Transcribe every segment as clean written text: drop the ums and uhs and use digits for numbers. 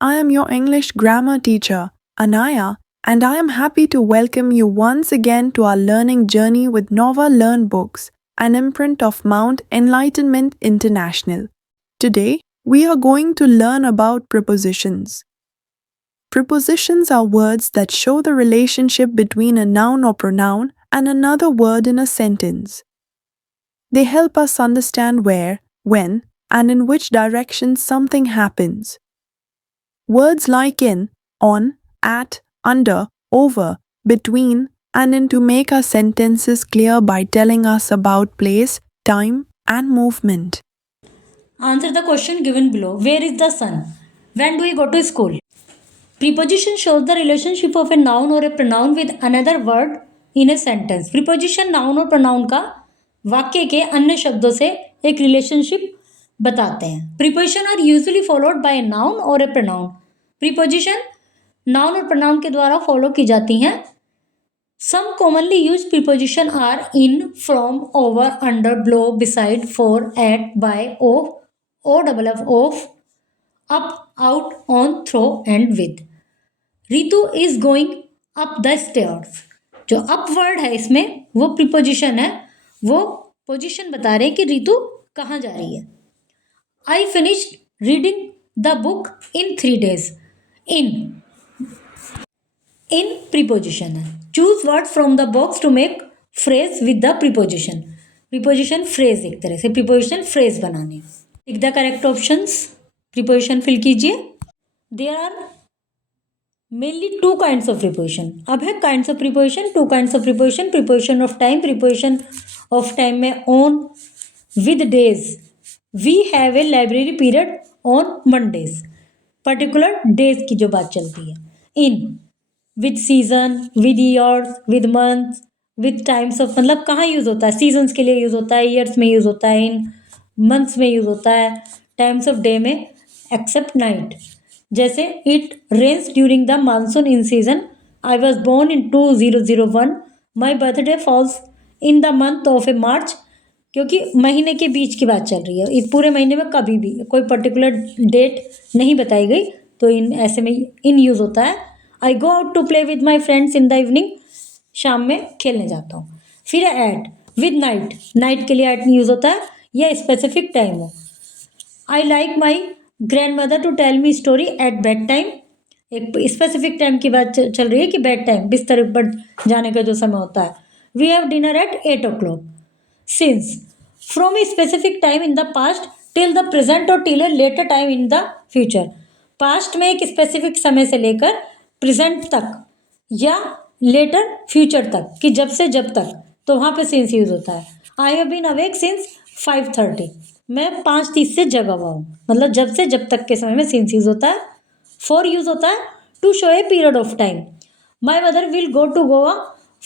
I am your English grammar teacher, Anaya, and I am happy to welcome you once again to our learning journey with Nova Learn Books, an imprint of Mount Enlightenment International. Today, we are going to learn about prepositions. Prepositions are words that show the relationship between a noun or pronoun and another word in a sentence. They help us understand where, when, and in which direction something happens. Words like in, on, at, under, over, between, and in to make our sentences clear by telling us about place, time, and movement. Answer the question given below. Where is the sun? When do we go to school? Preposition shows the relationship of a noun or a pronoun with another word in a sentence. Preposition noun और pronoun का वाक्य के अन्य शब्दों से एक relationship बताते हैं. Preposition are usually followed by a noun or a pronoun. Preposition noun और pronoun के द्वारा follow की जाती हैं. Some commonly used preposition are in, from, over, under, below, beside, for, at, by, of, of, up, out, on, through and with. Ritu is going up the stairs. जो up word है इसमें वो preposition है, वो position बता रहे हैं कि रितु कहाँ जा रही है. I finished reading the book in 3 days. In preposition है. Choose word from the box to make phrase with the preposition. Preposition phrase एक तरह से प्रीपोजिशन फ्रेज बनाने. Tick the correct options. Preposition fill कीजिए. There are mainly 2 kinds of preposition. अब है kinds of preposition, 2 kinds of preposition. Preposition of time, preposition of time में on with days. We have a library period on Mondays. Particular days की जो बात चलती है. In with season, with years, with months, with times of मतलब कहाँ use होता है. सीजन्स के लिए यूज होता है, ईयर्स में यूज होता है, इन मंथ्स में यूज होता है, टाइम्स ऑफ डे में एक्सेप्ट नाइट. जैसे it rains during the monsoon in season. I was born in 2001. My birthday falls in the month of a March. क्योंकि महीने के बीच की बात चल रही है, इस पूरे महीने में कभी भी कोई पर्टिकुलर डेट नहीं बताई गई, तो इन ऐसे में इन यूज़ होता है. I go out to play with my friends in the evening. शाम में खेलने जाता हूँ. फिर एट विद नाइट. नाइट के लिए एट यूज़ होता है या स्पेसिफिक टाइम हो. I like my grandmother to tell me story at bedtime. एक स्पेसिफिक टाइम की बात चल रही है कि बेड टाइम बिस्तर पर जाने का जो समय होता है. We have dinner at 8 o'clock. Since from a specific time in the past till the present और till a later time in the future. Past में एक स्पेसिफिक समय से लेकर प्रेजेंट तक या लेटर फ्यूचर तक कि जब से जब तक, तो वहाँ पे सिंस यूज होता है. I have been awake since 5:30. मैं 5:30 से जगा हुआ हूँ, मतलब जब से जब तक के समय में सिंस यूज होता है. फॉर यूज होता है to show a period of time. My mother will go to Goa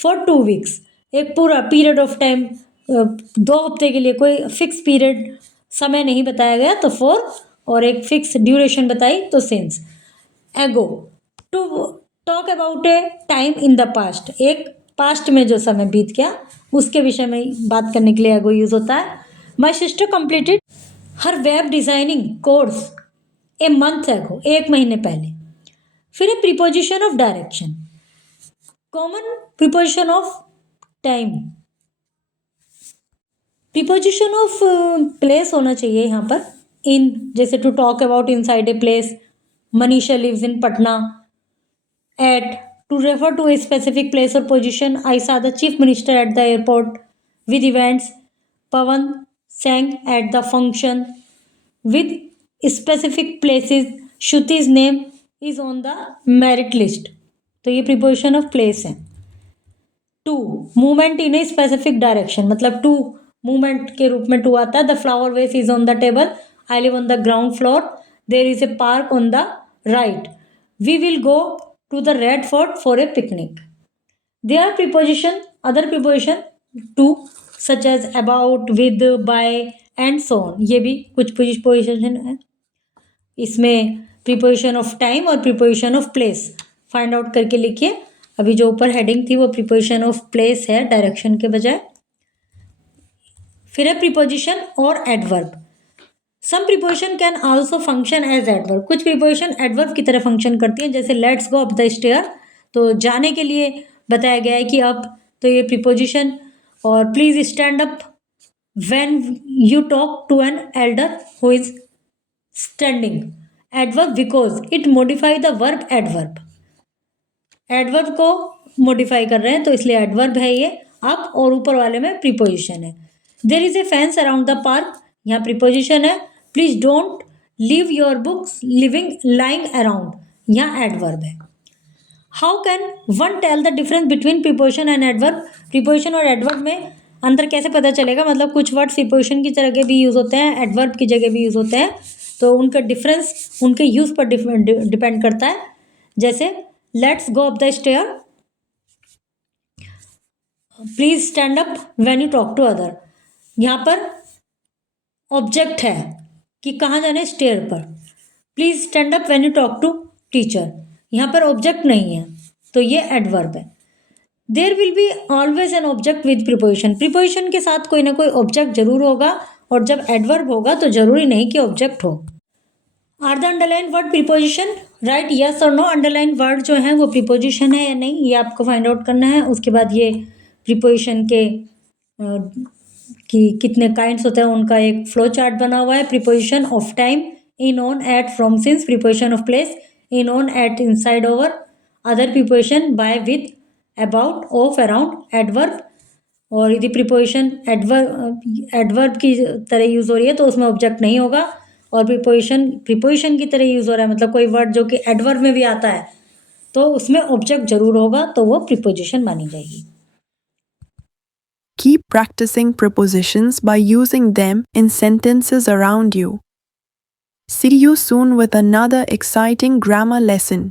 for 2 weeks. एक पूरा पीरियड ऑफ टाइम 2 हफ्ते के लिए कोई फिक्स पीरियड समय नहीं बताया गया, तो फॉर, और एक फिक्स ड्यूरेशन बताई तो since. Ago to talk about a time in the past. एक पास्ट में जो समय बीत गया उसके विषय में बात करने के लिए एगो यूज होता है. My sister completed her web designing course a month ago. एक महीने पहले. फिर a preposition of direction. Common preposition of time. Preposition of place होना चाहिए यहाँ पर. इन, जैसे to talk about inside a place. Manisha lives in Patna. At, to refer to a specific place और position. I saw the chief minister at the airport. With events. Pawan sang at the function. With specific places. Shruti's name is on the merit list. तो ये preposition of place है. To, movement in a specific direction. मतलब to movement के रूप में to आता है. The flower vase is on the table. I live on the ground floor. There is a park on the right. We will go to the Red Fort for a picnic. There are preposition, other preposition to, such as about, with, by and so on. ये भी कुछ preposition है. इसमें preposition of time और preposition of place find out करके लिखिए. अभी जो ऊपर हेडिंग थी वो preposition of place है डायरेक्शन के बजाय. फिर है preposition और adverb. Some preposition can also function as adverb, कुछ प्रीपोजिशन एडवर्ब की तरह फंक्शन करती हैं, जैसे let's go up the stair, तो जाने के लिए बताया गया है कि अप, तो ये प्रीपोजिशन, और please stand up when you talk to an elder who is standing, adverb because it modify the verb adverb, adverb को मॉडिफाई कर रहे हैं तो इसलिए एडवर्ब है ये अप, और ऊपर वाले में प्रीपोजिशन है। There is a fence around the park, यहाँ प्रीपोजिशन है। Please don't leave your books living lying around, यहाँ एडवर्ब है। How can one tell the difference between preposition and adverb, preposition और एडवर्ब में अंतर कैसे पता चलेगा, मतलब कुछ वर्ड प्रीपोजिशन की जगह भी यूज़ होते हैं, एडवर्ब की जगह भी यूज़ होते हैं, तो उनका डिफरेंस उनके यूज़ पर डिपेंड करता है। जैसे let's go up the stair, please stand up when you talk to other, यहाँ पर ऑब्जेक्ट है कि कहाँ जाना है, स्टेयर पर। Please stand up when you talk to teacher, यहाँ पर ऑब्जेक्ट नहीं है तो ये एडवर्ब है। There will be always an object with preposition, preposition के साथ कोई ना कोई ऑब्जेक्ट जरूर होगा, और जब एडवर्ब होगा तो जरूरी नहीं कि ऑब्जेक्ट हो। Are the underline word preposition, right yes और नो, अंडरलाइन वर्ड जो है वो प्रीपोजिशन है या नहीं, ये आपको फाइंड आउट करना है। उसके बाद ये प्रीपोजिशन के कि कितने काइंड्स होते हैं उनका एक फ्लो चार्ट बना हुआ है। Preposition of time, in, on, at, from, since, preposition of place, in, on, at, inside, over, other preposition by, with, about, of, around, adverb, और यदि प्रीपोजिशन एडवर्ब की तरह यूज़ हो रही है तो उसमें ऑब्जेक्ट नहीं होगा, और प्रीपोजिशन की तरह यूज़ हो रहा है मतलब कोई वर्ड जो कि एडवर्ब में भी आता है तो उसमें ऑब्जेक्ट जरूर होगा, तो वो प्रीपोजिशन मानी जाएगी। Keep practicing prepositions by using them in sentences around you. See you soon with another exciting grammar lesson.